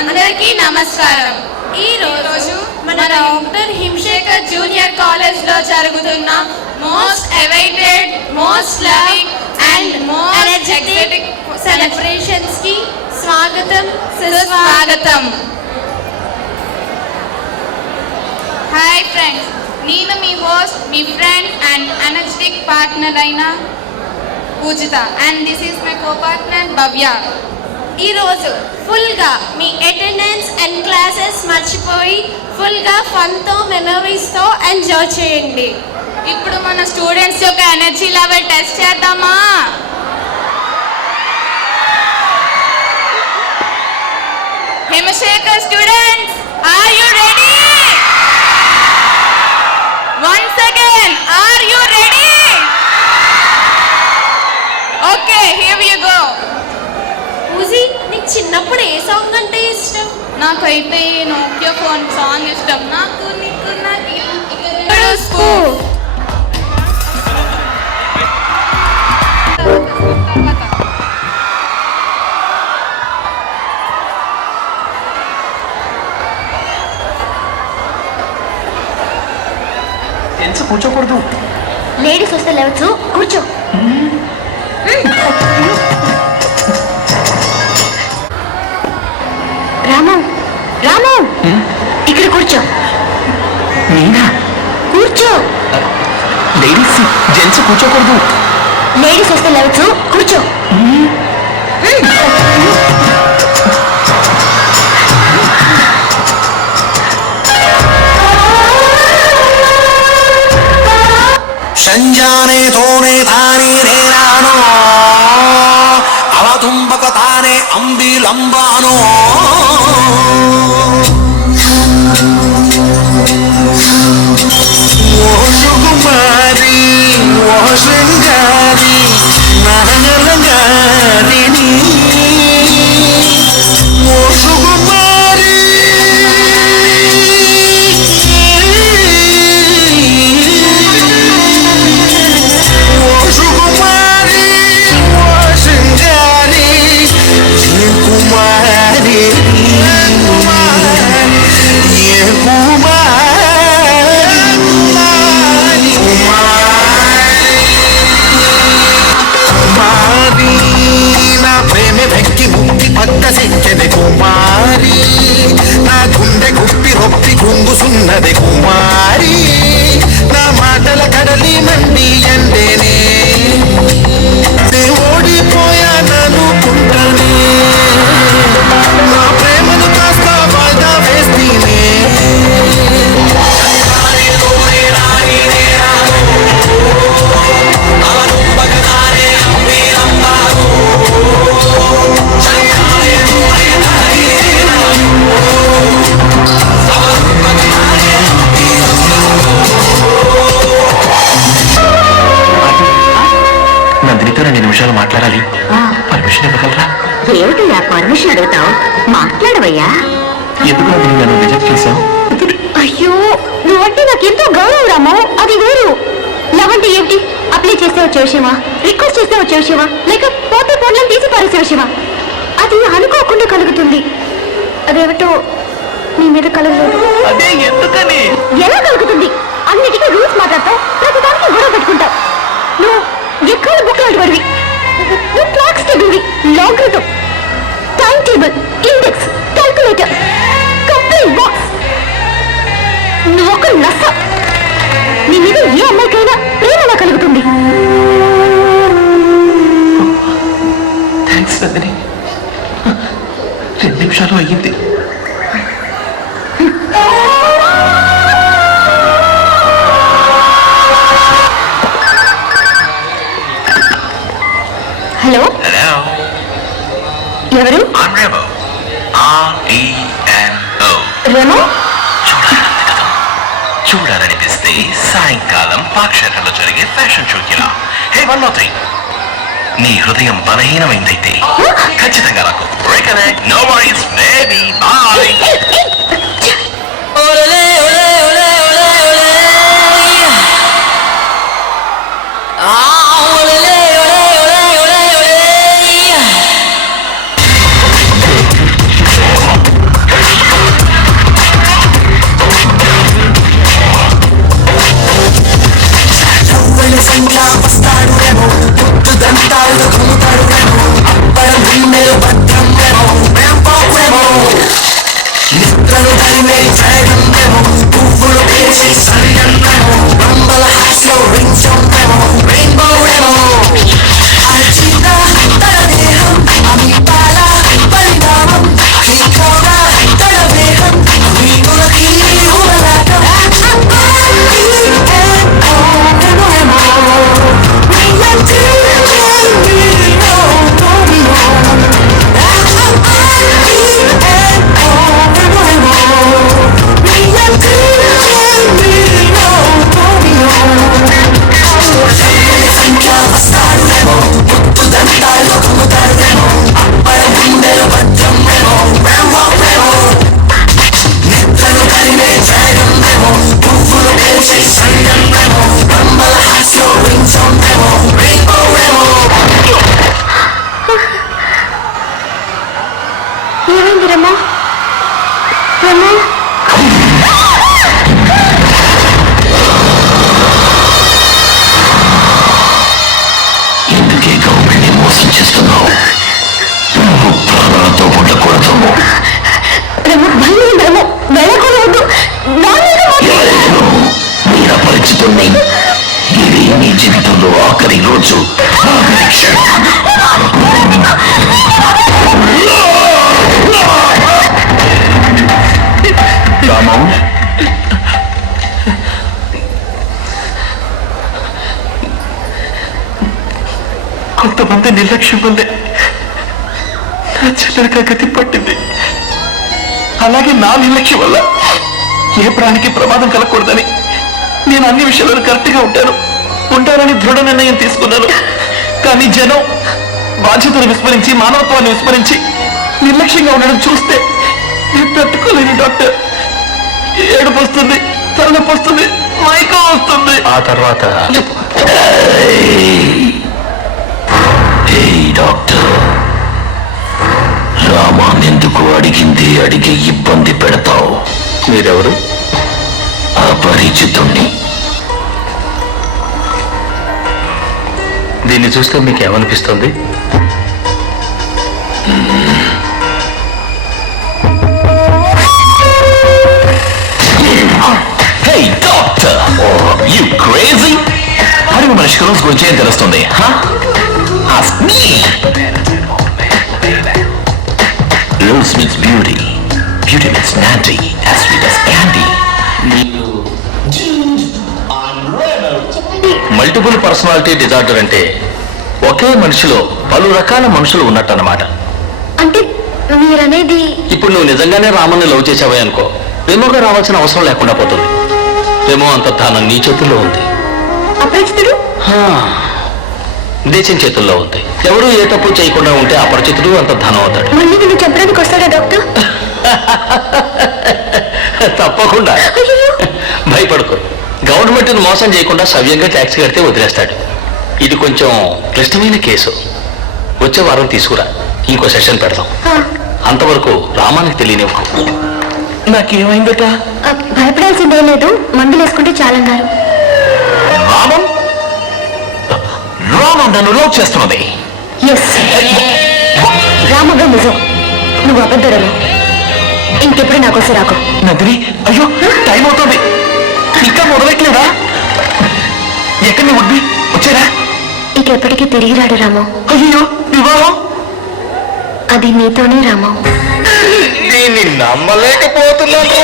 అందరికీ నమస్కారం. ఈ రోజు మన డాక్టర్ హిమశేఖర్ జూనియర్ కాలేజ్ లో జరుగుతున్న most awaited, most loving and most energetic celebrations కి స్వాగతం, సుస్వాగతం. హాయ్ ఫ్రెండ్స్, నేను మీ హోస్ట్, మీ ఫ్రెండ్ అండ్ ఎనర్జెటిక్ పార్ట్నర్ అయిన Pujitha, and this is my co partner Bhavya. ఈరోజు ఫుల్గా మీ అటెండెన్స్ అండ్ క్లాసెస్ మర్చిపోయి ఫుల్గా ఫన్తో, మెమరీస్తో ఎంజాయ్ చేయండి. ఇప్పుడు మన స్టూడెంట్స్ యొక్క ఎనర్జీ లెవెల్ టెస్ట్ చేద్దామా? Himasekhar students, are you ready? Once again, are you ready? Okay, here we go. Pooji, నీకు చిన్నప్పుడు ఏ సాంగ్ అంటే ఇష్టం? నాకైతే నోకియా ఫోన్ సాంగ్ ఇష్టం. నాకు నీకు కూర్చోకూడదు. లేడీస్ వస్తే లేవచ్చు, కూర్చో. రాము, రాము, ఇక్కడ కూర్చో. కూర్చో. లేడీస్, జెంట్స్ కూర్చోకూడదు. లేడీస్ వస్తే లేవచ్చు, కూర్చో. సంజానే తోనే తానే రేరానో అవతుంబక తానే అంబిలంబానో ఓ సుకుమారి, ఓ శృంగారి, నాగలంగారిని, ఓ సుకుమారి, కుమారి, నా గుండె గుప్పి రొప్పి గుంగుసున్నది కుమారి, నా మాటల కడలి మండి ఎండేనే, ఓడిపోయాననుకుంటానే, నా ప్రేమను కాస్త వాయిదా వేస్తేనే. నందినితో 2 నిమిషాలు మాట్లాడాలి. పర్మిషన్ ఇవ్వగలరా? ఏమిటి ఆ పర్మిషన్ అడుగుతావు? మాట్లాడవయ్యా. ఎందుకు నందిని నన్ను రిజెక్ట్ చేశావు? అయ్యో, నువ్వంటే నాకెంతో గౌరవం రాము, అది వేరు. లవ్ అంటే ఏమిటి? అప్లై చేస్తే వచ్చే విషయమా? రిక్వెస్ట్ చేస్తే వచ్చే విషయమా? లేక పోతే ఫోన్లను తీసి పారేసే విషయమా? అది అనుకోకుండా కలుగుతుంది. అదేమిటో నీ మీద కలగలేదు. అదే ఎందుకని? ఎలా కలుగుతుంది? అన్నిటికీ రూల్స్ మాట్లాడతావు, ప్రతిదానికి గొడవ పెట్టుకుంటావు. నువ్వు ఎక్కడ బుక్లాంటి వాడివి, నువ్వు క్లాక్స్ టేబుల్వి, logarithm, time table, index, calculator, complete box. నువ్వు ఒక నస. నీ మీద ఏ అమ్మాయికైనా ప్రేమ ఎలా కలుగుతుంది? థ్యాంక్స్ నందిని, 2 నిమిషాలు అయ్యింది. హలో, ఎవరు? రెమో. చూడాలనిపిస్తే సాయంకాలం పాక్షేత్రంలో జరిగే ఫ్యాషన్ షోకిలా. Hey, 1 more thing. నీ హృదయం బలహీనమైందైతే ఖచ్చితంగా నాకు reconnect. No worries baby, bye. Rama Rama ఎందుకే గవర్నమెంట్ మోసం చేస్తున్నావు? నువ్వు ప్రాణాలతో ఉండకూడదు. రమా భయం రమా వెళ్ళకూడదు. మీరు అపరిచితుల్ని. ఇది నీ జీవితంలో ఆఖరి రోజు, ఆఖరి క్షణం. రామం, కొంతమంది నిర్లక్ష్యం వల్లే నా చెల్లెలికి గతి పట్టింది. అలాగే నా నిర్లక్ష్యం వల్ల ఏ ప్రాణికి ప్రమాదం కలగకూడదని నేను అన్ని విషయాలను కరెక్ట్గా ఉంటానని దృఢ నిర్ణయం తీసుకున్నాను. కానీ జనం బాధ్యతను విస్మరించి, మానవత్వాన్ని విస్మరించి నిర్లక్ష్యంగా ఉండడం చూస్తే నేను తట్టుకోలేను డాక్టర్. ఏడుపు వస్తుంది, తలనొప్పి వస్తుంది, మైకం వస్తుంది. ఆ తర్వాత డాక్టర్, రామానెందుకు అడిగి ఇబ్బంది పెడతావు? మీరెవరు? అపరిచితుణ్ణి. దీన్ని చూస్తే మీకు ఏమనిపిస్తుంది? Hey doctor, you crazy? అడుగు మనిషికి రోజు గురించి ఏం తెలుస్తుంది? Ask me. Rose means beauty. Beauty means nanty, as sweet as candy. Multiple personality disorder అంటే ఒకే మనిషిలో పలు రకాల మనుషులు ఉన్నట్టన్నమాట. అంటే మీరనేది ఇప్పుడు నువ్వు నిజంగానే రామన్ని లవ్ చేసావే అనుకో, ప్రేమగా రావాల్సిన అవసరం లేకుండా పోతుంది. ప్రేమో అంతర్ధానం నీ చేతుల్లో ఉంది. అపరిచితుడు దేశం చేతుల్లో ఉంది. ఎవరు ఏ తప్పు చేయకుండా ఉంటే అపరిచితుడు అంతర్ధానం అవుతాడు. మళ్ళీ నిన్ను చెప్పడానికి వస్తాడా డాక్టర్? తప్పకుండా. అయ్యో భయపడుకో. గవర్నమెంట్ని మోసం చేయకుండా సవ్యంగా ట్యాక్స్ కడితే వదిలేస్తాడు. ఇది కొంచెం క్లిష్టమైన కేసు. వచ్చే వారం తీసుకురా, ఇంకో సెషన్ పెడదాం. అంతవరకు రామానికి తెలియనివ్వకు. నాకేమైందట? భయపడాల్సిందే లేదు, మందులు వేసుకుంటే చాలన్నారు. రామం నన్ను లవ్ చేస్తున్నది. ఎస్, రామగా నిజం. నువ్వు అబద్ధరము. ఇంకెప్పుడు నాకోసం రాకు. నందిని, అయ్యో టైం అవుతుంది, ఇంకా మొదలెట్లేదా? ఎక్కడిని వడ్డీ వచ్చారా? ఇంకెప్పటికీ తిరిగి రాడు రాము. అయ్యో వివాహం? అది నీతోనే రాము. దీన్ని నమ్మలేకపోతున్నాను.